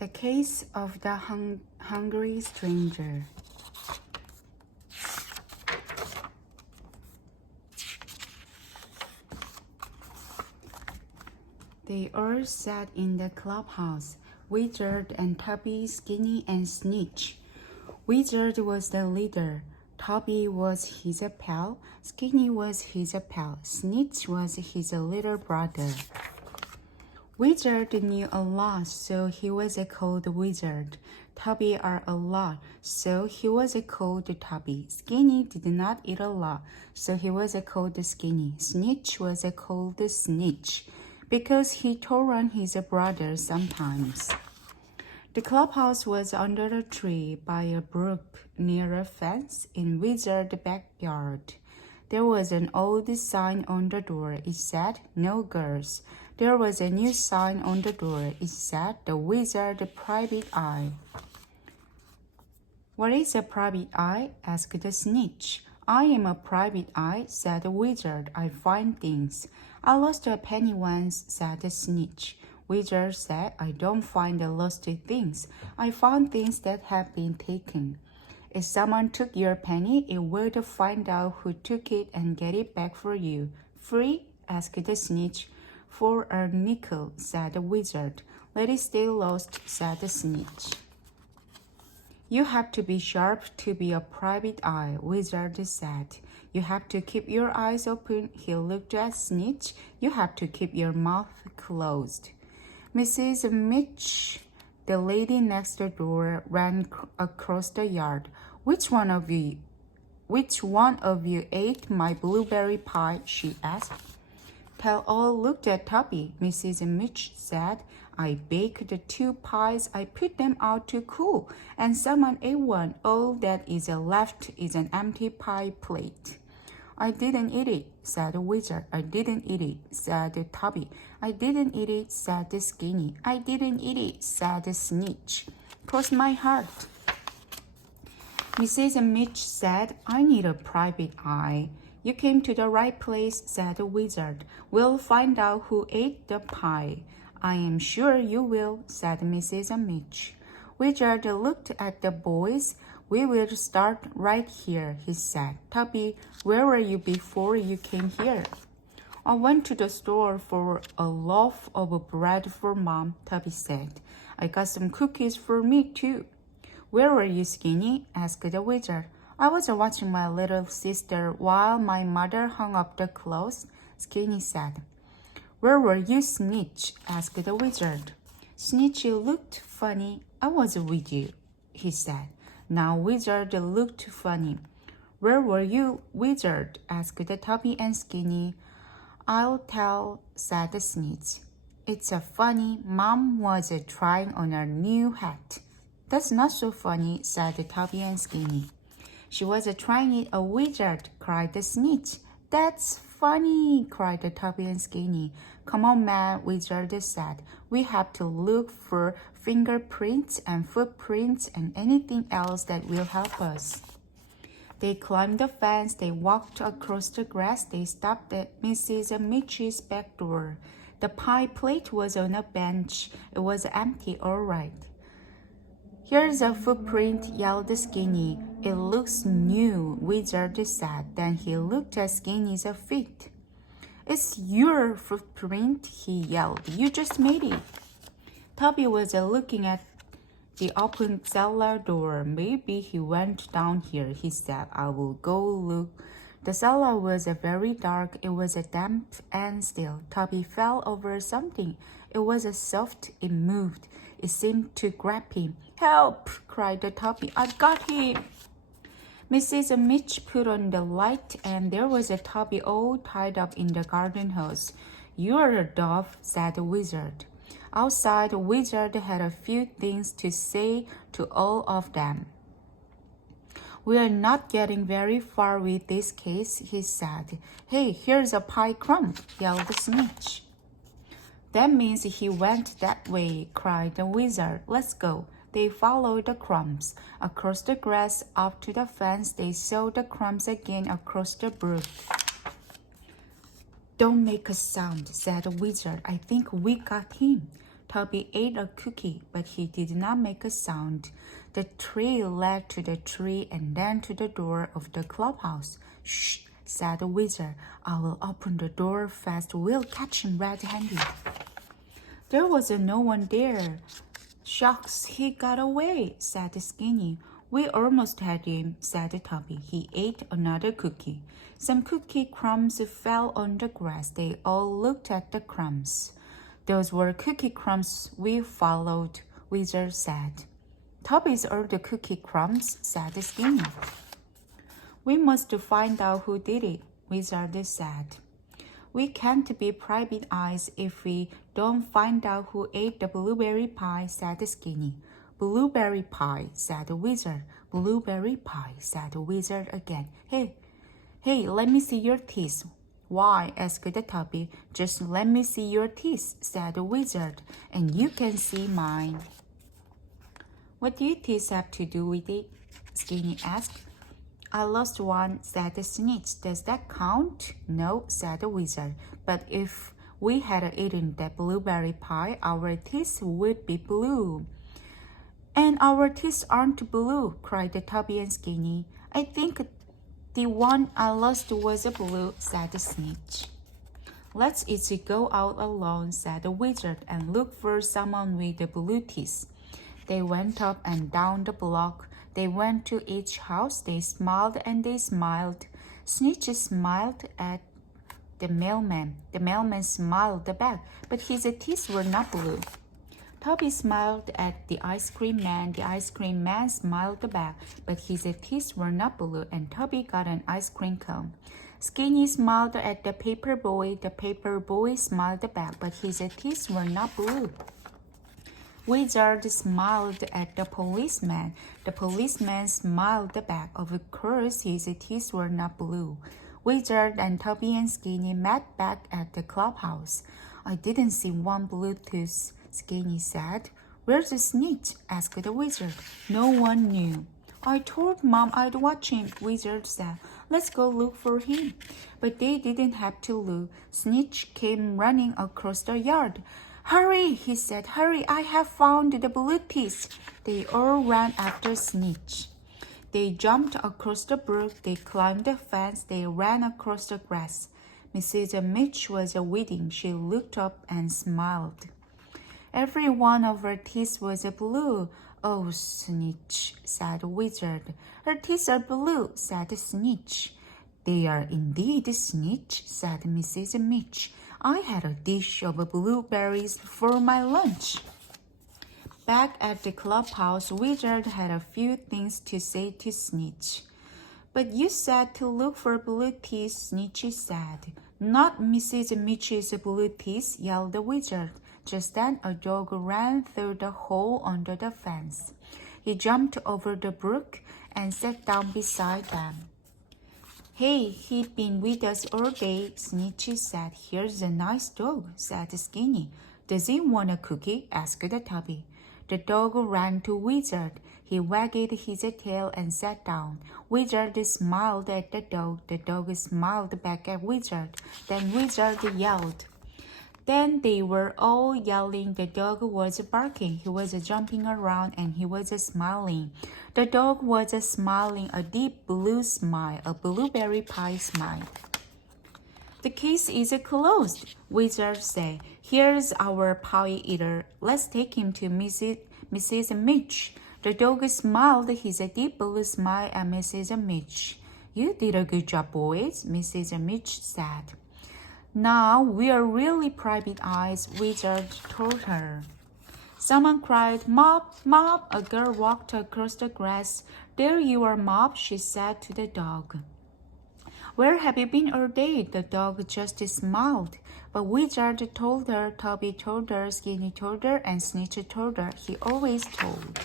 The Case of the Hungry Stranger. They all sat in the clubhouse, Wizard and Tubby, Skinny and Snitch. Wizard was the leader. Tubby was his pal. Skinny was his pal. Snitch was his little brother. Wizard knew a lot, so he was called Wizard. Tubby ate a lot, so he was called Tubby. Skinny did not eat a lot, so he was called Skinny. Snitch was called Snitch, because he tore on his brother sometimes. The clubhouse was under a tree by a brook near a fence in Wizard's backyard. There was an old sign on the door. It said, "No girls." There was a new sign on the door. It said, "The Wizard Private Eye." "What is a private eye?" asked the Snitch. "I am a private eye," said the Wizard. "I find things." "I lost a penny once," said the Snitch. Wizard said, "I don't find the lost things. I found things that have been taken." "If someone took your penny, it would find out who took it and get it back for you." "Free?" asked the Snitch. "For a nickel," said the Wizard. "Let it stay lost," said the Snitch. "You have to be sharp to be a private eye," Wizard said. "You have to keep your eyes open." He looked at Snitch. "You have to keep your mouth closed." Mrs. Mitch, the lady next door, ran across the yard. Which one of you ate my blueberry pie?" she asked. They all looked at Tubby. Mrs. Mitch said, "I baked 2 pies. I put them out to cool, and someone ate one. All that is left is an empty pie plate." "I didn't eat it," said the Wizard. "I didn't eat it," said Tubby. "I didn't eat it," said the Skinny. "I didn't eat it," said the Snitch. "Cross my heart." Mrs. Mitch said, "I need a private eye." "You came to the right place," said the Wizard. "We'll find out who ate the pie." "I am sure you will," said Mrs. Mitch. Wizard looked at the boys. "We will start right here," he said. "Tubby, where were you before you came here?" "I went to the store for a loaf of bread for Mom," Tubby said. "I got some cookies for me, too." "Where were you, Skinny?" asked the Wizard. "I was watching my little sister while my mother hung up the clothes," Skinny said. "Where were you, Snitch?" asked the Wizard. Snitch looked funny. "I was with you," he said. Now Wizard looked funny. "Where were you, Wizard?" asked Tubby and Skinny. "I'll tell," said Snitch. "It's a funny. Mom was trying on a new hat." "That's not so funny," said Tubby and Skinny. "She was trying it, a Wizard," cried the Snitch. "That's funny," cried Tubby and Skinny. "Come on, man," Wizard said. "We have to look for fingerprints and footprints and anything else that will help us." They climbed the fence. They walked across the grass. They stopped at Mrs. Mitch's back door. The pie plate was on a bench. It was empty, all right. "Here's a footprint," yelled Skinny. "It looks new," Wizard said. Then he looked at Skinny's feet. "It's your footprint," he yelled. "You just made it." Tubby was looking at the open cellar door. "Maybe he went down here," he said. "I will go look." The cellar was very dark. It was damp and still. Tubby fell over something. It was soft. It moved. It seemed to grab him. "Help!" cried Tubby. "I got him!" Mrs. Mitch put on the light, and there was Tubby all tied up in the garden hose. "You're a dove," said the Wizard. Outside, the Wizard had a few things to say to all of them. "We are not getting very far with this case," he said. "Hey, here's a pie crumb," yelled Snitch. "That means he went that way," cried the Wizard. "Let's go." They followed the crumbs across the grass up to the fence. They saw the crumbs again across the brook. "Don't make a sound," said the Wizard. "I think we got him." Toby ate a cookie, but he did not make a sound. The tree led to the tree and then to the door of the clubhouse. Shh, said the Wizard. I will open the door fast. We'll catch him red-handed. There was no one there. Shucks, he got away, said Skinny. We almost had him, said Toby. He ate another cookie. Some cookie crumbs fell on the grass. They all looked at the crumbs. Those were cookie crumbs we followed, Wizard said. Toby's are the cookie crumbs, said Skinny. We must find out who did it, Wizard said. We can't be private eyes if we don't find out who ate the blueberry pie, said Skinny. Blueberry pie, said the Wizard. Blueberry pie, said the Wizard again. Hey, let me see your teeth. Why? Asked Toby. Just let me see your teeth, said the Wizard, and you can see mine. What do your teeth have to do with it? Skinny asked. I lost one, said the Snitch. Does that count? No, said the Wizard. But if we had eaten that blueberry pie, our teeth would be blue. And our teeth aren't blue, cried Toby and Skinny. I think the one I lost was blue, said the Snitch. Let's each go out alone, said the Wizard, and look for someone with the blue teeth. They went up and down the block. They went to each house. They smiled and they smiled. Snitch smiled at the mailman. The mailman smiled back, but his teeth were not blue. Toby smiled at the ice cream man. The ice cream man smiled back, but his teeth were not blue, and Toby got an ice cream cone. Skinny smiled at the paper boy. The paper boy smiled back, but his teeth were not blue. Wizard smiled at the policeman. The policeman smiled back. Of course, his teeth were not blue. Wizard and Toby and Skinny met back at the clubhouse. I didn't see one blue tooth, Skinny said. Where's the Snitch? Asked the Wizard. No one knew. I told Mom I'd watch him, Wizard said. Let's go look for him. But they didn't have to look. Snitch came running across the yard. Hurry, he said. Hurry, I have found the blue teeth. They all ran after Snitch. They jumped across the brook. They climbed the fence. They ran across the grass. Mrs. Mitch was weeding. She looked up and smiled. Every one of her teeth was blue. Oh, Snitch, said the Wizard. Her teeth are blue, said Snitch. They are indeed, Snitch, said Mrs. Mitch. I had a dish of blueberries for my lunch. Back at the clubhouse, Wizard had a few things to say to Snitch. But you said to look for blue teeth, Snitch said. Not Mrs. Mitch's blue teeth, yelled the Wizard. Just then a dog ran through the hole under the fence. He jumped over the brook and sat down beside them. Hey, he's been with us all day, Snitch said. Here's a nice dog, said Skinny. Does he want a cookie? Asked Toby. The dog ran to Wizard. He wagged his tail and sat down. Wizard smiled at the dog. The dog smiled back at Wizard. Then Wizard yelled. Then they were all yelling. The dog was barking. He was jumping around and he was smiling. The dog was smiling a deep blue smile, a blueberry pie smile. The case is closed, Wizard said. Here's our pie eater. Let's take him to Mrs. Mitch. The dog smiled his deep blue smile at Mrs. Mitch. You did a good job, boys, Mrs. Mitch said. Now we're really private eyes, Wizard told her. Someone cried, Mop, Mop! A girl walked across the grass. There you are, Mop, she said to the dog. Where have you been all day? The dog just smiled. But Wizard told her, Toby told her, Skinny told her, and Snitch told her. He always told.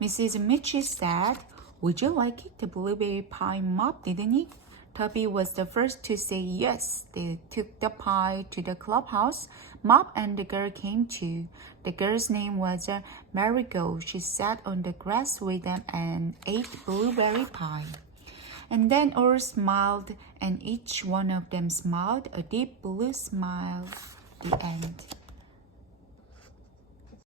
Mrs. Mitch said, Would you like it? The blueberry pie, Mop, didn't it? Toby was the first to say yes. They took the pie to the clubhouse. Mop and the girl came too. The girl's name was Marigold. She sat on the grass with them and ate blueberry pie. And then all smiled, and each one of them smiled a deep blue smile. The end.